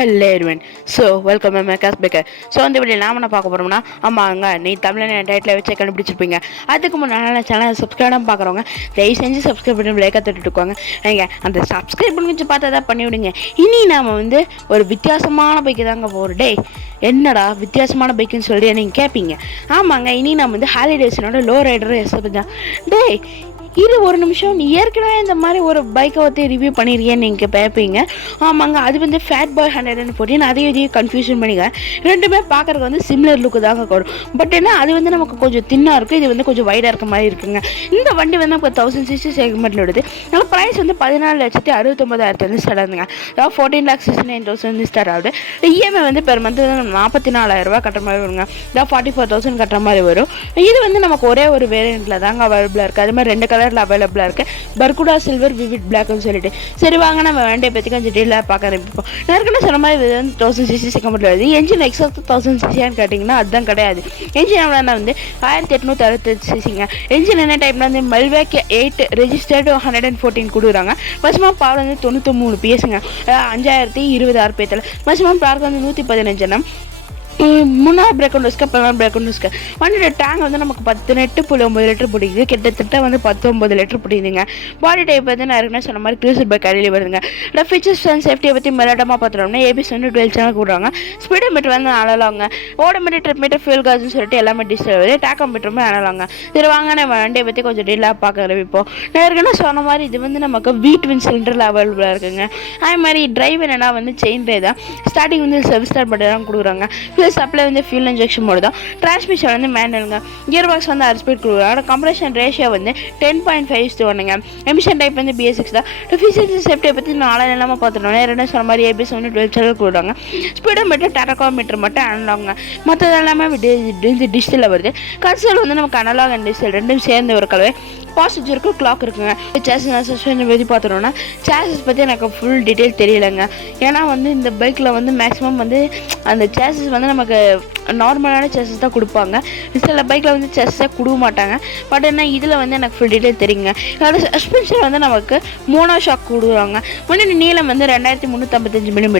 Hello everyone. So welcome to my class Baker. So இந்த வீடியோல நாம என்ன பார்க்க போறோம்னா ஆமாங்க நீ தமிழ்ல டைட்டில் வச்சு கண்டுபிடிச்சிருப்பீங்க. அதுக்கு முன்னாடி சேனலை சப்ஸ்கிரைப் பார்க்குறவங்க தயவு செஞ்சு சப்ஸ்கிரைப் பண்ணி லைக் தட்டிட்டுக்கோங்க. ஏங்க அந்த சப்ஸ்கிரைப் பண்ணி வச்சு பார்த்தா தான் பண்ணி விடுங்க. இனி நாம ஒரு வித்தியாசமான பைக்கு தாங்க போகிறோம். டே என்னடா வித்தியாசமான பைக்குன்னு சொல்லி நீங்கள் கேட்பீங்க. ஆமாங்க இனி நம்ம ஹார்லி டேவிட்சனோட லோ ரைடர் எஸ்எப் தான். டே இது ஒரு நிமிஷம் நீ ஏற்கனவே இந்த மாதிரி ஒரு பைக்கை பற்றி ரிவ்யூ பண்ணியிருக்கேன்னு நீங்கள் பார்ப்பீங்க. ஆமாங்க அது ஃபேட் பாய் 114 அதையும் இதையும் கன்ஃபியூஷன் பண்ணிக்கிறேன். ரெண்டுமே பார்க்குறதுக்கு சிமிலர் லுக்கு தாங்க வரும். பட் என்ன அது நமக்கு கொஞ்சம் தின்னாக இருக்கும், இது கொஞ்சம் வைடாக இருக்க மாதிரி இருக்குங்க. இந்த வண்டி நமக்கு 1000cc செக்மெண்ட்டில் விடுது. நம்ம ப்ரைஸ் 14,69,000 ஸ்டார்ட் ஆகுதுங்க. அதாவது 14,69,000 ஸ்டார்ட் ஆகுது. இஎம்ஐ பெர் மந்த் 44,000 கட்டுற மாதிரி வருங்க. அதாவது 44,000 கட்டுற மாதிரி வரும். இது நமக்கு ஒரே ஒரு வேரியண்ட்டில் தாங்க அவைலபிளாக இருக்குது. அது மாதிரி 2 கலரில் அவைலபிளாக இருக்குது, பர்குடா சில்வர் விவிட் பிளாக்னு சொல்லிட்டு. சரி வாங்க நம்ம வண்டியை பற்றி கொஞ்சம் டீலாக பார்க்க ஆரம்பிப்போம். நான் சொன்ன மாதிரி இது 1000cc செக்மெண்ட்டில் வருது. என்ஜின் எக்ஸாக்ட் 1000cc கேட்டிங்கன்னா அதுதான் கிடையாது. என்ஜின் எவ்வளோனா 1868cc. என்ஜின் என்ன டைப்னா மல்வேக் 8 ரெஜிஸ்டர்டு 114 கொடுக்குறாங்க. மேக்ஸிமம் பவர் 93 PS-ங்க. 5020 RPM. Maximum torque 115 Nm. 3 brake ஒன்றுஸ்க்கு 10 பிரேக் ஒன்றுஸ்க்கு. வண்டியோட டேங்க் நமக்கு 18.9 லிட்டர் பிடிக்குது. கிட்டத்தட்ட 19 லிட்டர் பிடிக்குதுங்க. பாடி டைப் நான் ஏற்கனவே சொன்ன மாதிரி க்ரூசர் பைக் அடியில் வருதுங்க. ஃபீச்சர்ஸ் அண்ட் சேஃப்டியை பற்றி மிராட்டமாக பார்த்துட்டோம்னா ஏபிஎஸ் 12 சேனல் கொடுறாங்க. ஸ்பீடோ மீட்டர் அனலாங்க. ஓடோமீட்டர் ட்ரிப் மீட்டர் ஃபியூல் காசுன்னு சொல்லிட்டு எல்லாமே டிஸ்பிளே வருது. டேக்கோ மீட்டருமே அனலாங்க. சரி வாங்க நம்ம வண்டியை பற்றி கொஞ்சம் டீலாக பார்க்க ஆரம்பிப்போம். நான் ஏற்கனவே சொன்ன மாதிரி இது நமக்கு V-twin சிலிண்டரில் அவைலபிளாக இருக்குங்க. அதே மாதிரி டிரைவ் என்னன்னா செயின் ரே தான். ஸ்டார்டிங் சர்வீஸ் ஸ்டார்ட் பண்ணி தான் கொடுக்குறாங்க. சப்ளை ஃபியூல் இன்ஜெக்ஷன் மோடு தான். டிரான்ஸ்மிஷன் மேனுவலுங்க. கியர் பாக்ஸ் 6 ஸ்பீட் கொடுக்குறாங்க. கம்ப்ரஷன் ரேஷியோ 10.5:1ங்க. எமிஷன் டைப் BS6 தான். ஃபீச்சர்ஸ் சேஃப்டியை பற்றி நாலு நிலமாக பார்த்துட்டோம். ரெண்டு சொன்ன மாதிரி ஏபிஎஸ் 12 சேனல் கொடுக்குறாங்க. ஸ்பீடோ மீட்டர் டேக்கோ மீட்டர் மட்டும் அனலாகுங்க. மற்றது எல்லாமே டிஜிட்டலில் வருது. கன்சோல் நமக்கு அனலாக் அண்ட் டிஜிட்டல் ரெண்டும் சேர்ந்த ஒரு கலவை. பாசிட்டிவ் இருக்குது, கிளாக் இருக்குங்க. சஸ்பென்ஷன் பற்றி பார்த்துட்டோம்னா சேசஸ் பற்றி எனக்கு ஃபுல் டீட்டெயில் தெரியலைங்க. ஏன்னா இந்த பைக்கில் மேக்ஸிமம் அந்த சேசஸ் நமக்கு நார்மலான சேசஸ் தான் கொடுப்பாங்க. சில பைக்கில் சேசஸே கொடுக்க மாட்டாங்க. பட் என்ன இதில் எனக்கு ஃபுல் டீட்டெயில் தெரியுங்க. அதோட சஸ்பென்ஷன் நமக்கு மோனோ ஷாக் கொடுக்குறாங்க. வண்டி நீளம் 2355 mm.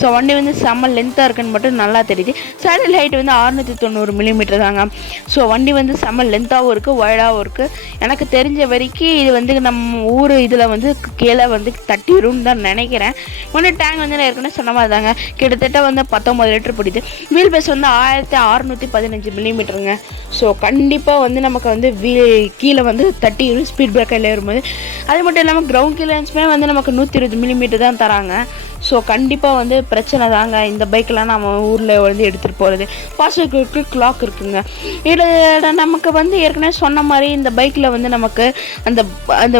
ஸோ வண்டி செம்ம லென்த்தாக இருக்குன்னு மட்டும் நல்லா தெரியுது. சேடல் ஹைட் 690 mm தாங்க. ஸோ வண்டி செம்ம லென்த்தாகவும் இருக்குது, வைடாகவும் இருக்குது. எனக்கு தெரிஞ்ச வரைக்கும் இது நம்ம ஊர் இதில் கீழே தட்டிடும்னு தான் நினைக்கிறேன். வண்டி டேங்க் நான் ஏற்கனவே சொன்ன மாதிரி தாங்க. கிட்டத்தட்ட 19 லிட்டர் பிடிக்குது. Wheel base 1615 mm. ஸோ கண்டிப்பாக நமக்கு கீழே தட்டிடும் ஸ்பீட் பிரேக்கரில் ஏறும்போது. அது மட்டும் இல்லாமல் கிரவுண்ட் கிளியரன்ஸுமே நமக்கு 120 mm தான் தராங்க. ஸோ கண்டிப்பாக பிரச்சனை தாங்க இந்த பைக்கெலாம் நம்ம ஊரில் எடுத்துகிட்டு போகிறது. பாசிட்டிவ் இருக்குது, கிளாக் இருக்குங்க. இதில் நமக்கு ஏற்கனவே சொன்ன மாதிரி இந்த பைக்கில் நமக்கு அந்த அந்த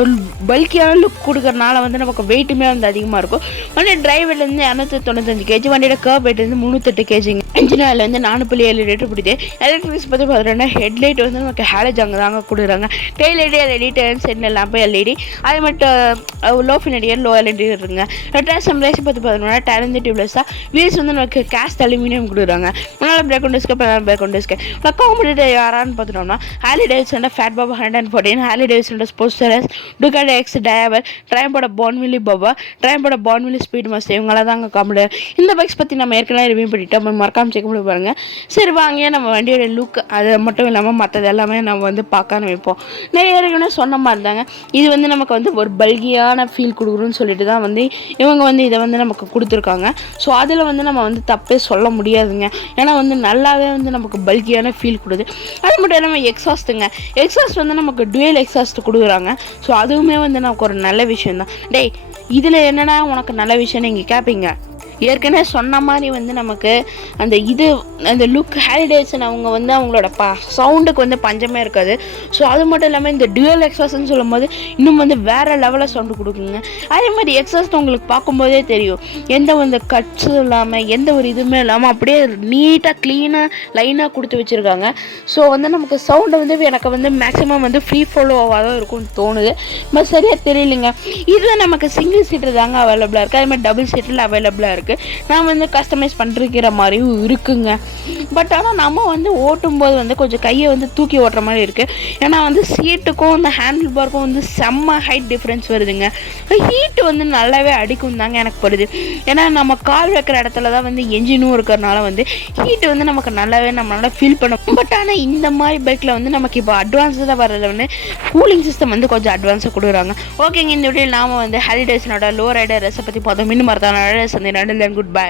பல்கியான லுக் கொடுக்கறனால நமக்கு வெயிட்டுமே அதிகமாக இருக்கும். வண்டி டிரைவர்லேருந்து 295 kg, வண்டியோட curb weight 308 kg. Engine oil 4.7 litre பிடிக்குது. எலக்ட்ரிக்ஸ் பற்றி பார்த்துட்டோம்னா ஹெட்லைட் நமக்கு ஹேலஜாங்க தாங்க கொடுக்குறாங்க. Tail light LED, turn set lamp LED, அது மட்டும் லோ ஃபினிடியர் லோ எல்இடி இருக்குங்க. ரிட்டர்ன் ரேஸ் பற்றி பார்த்தோம்னா டயர் டியூப்லெஸ் தான். வீல்ஸ் நமக்கு கேஸ்ட் அலுமினியம் கொடுக்குறாங்க. முன்னாள் brake one disc, brake one disc. Competitor யாரான்னு பார்த்துட்டோம்னா Harley Davidson Fat Bob 114, Harley Davidson Sports, Ducati X Diavel, ட்ரைம்போட பான்வில்லி பாபா, ட்ரைம்போட பான்வில்லி ஸ்பீட் மாஸ்டர், இவங்களாம் தாங்க காம்படிட்டர். இந்த பைக்ஸ் பற்றி நம்ம ஏற்கனவே ரிவ்யூ பண்ணிட்டோம், மறக்காம செக் பண்ணி பாருங்க. சரி வாங்க நம்ம வண்டியோட லுக் அது மட்டும் இல்லாமல் மற்றது எல்லாமே நம்ம பார்க்க வைப்போம். நிறைய ஏற்கனவே சொன்ன மாதிரி தாங்க இது நமக்கு ஒரு பல்கியான ஃபீல் கொடுக்குறோன்னு சொல்லிட்டு தான் இவங்க இதை நமக்கு கொடுத்துருக்காங்க. ஸோ அதில் நம்ம தப்பே சொல்ல முடியாதுங்க. ஏன்னா நல்லாவே நமக்கு பல்கியான ஃபீல் கொடுது. அது மட்டும் இல்லாமல் எக்ஸாஸ்ட்டுங்க. எக்ஸாஸ்ட் நமக்கு டுவெல் எக்ஸாஸ்ட் கொடுக்குறாங்க. ஸோ அதுவுமே நமக்கு ஒரு நல்ல விஷயம் தான். டேய் இதில் என்னடா உனக்கு நல்ல விஷயம் நீங்கள் கேட்பீங்க. ஏற்கனவே சொன்ன மாதிரி நமக்கு அந்த லுக் ஹார்லி டேவிட்சன் அவங்க அவங்களோட சவுண்டுக்கு பஞ்சமே இருக்காது. ஸோ அது மட்டும் இல்லாமல் இந்த டுவல் எக்ஸாஸ்ட்னு சொல்லும் போது இன்னும் வேறு லெவலில் சவுண்டு கொடுக்குங்க. அதே மாதிரி எக்ஸாஸ்ட் உங்களுக்கு பார்க்கும்போதே தெரியும், எந்த கட்ஸும் இல்லாமல் எந்த ஒரு இதுவுமே இல்லாமல் அப்படியே நீட்டாக க்ளீனாக லைனாக கொடுத்து வச்சுருக்காங்க. ஸோ நமக்கு சவுண்டு எனக்கு மேக்ஸிமம் ஃப்ரீ ஃபாலோவாக தான் இருக்கும்னு தோணுது. பட் சரியாக தெரியலைங்க. இதில் நமக்கு சிங்கிள் சீட்டர் தாங்க அவைலபிளாக இருக்குது. அதே மாதிரி டபுள் சீட்டரில் அவைலபிளாக இருக்குது. இருக்குது, நான் வந்து கஸ்டமைஸ் பண்ணிருக்கிற மாதிரியும் இருக்குங்க. பட் ஆனால் நம்ம வந்து ஓட்டும்போது வந்து கொஞ்சம் கையை வந்து தூக்கி ஓட்டுற மாதிரி இருக்குது. ஏன்னா வந்து சீட்டுக்கும் அந்த ஹேண்டில் பார்க்கும் வந்து செம்ம ஹைட் டிஃப்ரென்ஸ் வருதுங்க. ஹீட்டு வந்து நல்லாவே அடிக்கும் தாங்க எனக்கு படுது. ஏன்னா நம்ம கால் வைக்கிற இடத்துல தான் வந்து என்ஜினும் இருக்கிறனால வந்து ஹீட்டு வந்து நமக்கு நல்லாவே நம்மளால் ஃபீல் பண்ண. பட் ஆனால் இந்த மாதிரி பைக்கில் வந்து நமக்கு இப்போ அட்வான்ஸாக வர்றதில் வந்து கூலிங் சிஸ்டம் வந்து கொஞ்சம் அட்வான்ஸாக கொடுக்குறாங்க. ஓகேங்க, இந்த வீடியோ நாம வந்து ஹார்லி டேவிட்சனோட லோ ரைடர் ரெஸை பற்றி பார்த்தோம். இன்னும் மறந்தாலும் குட் பை.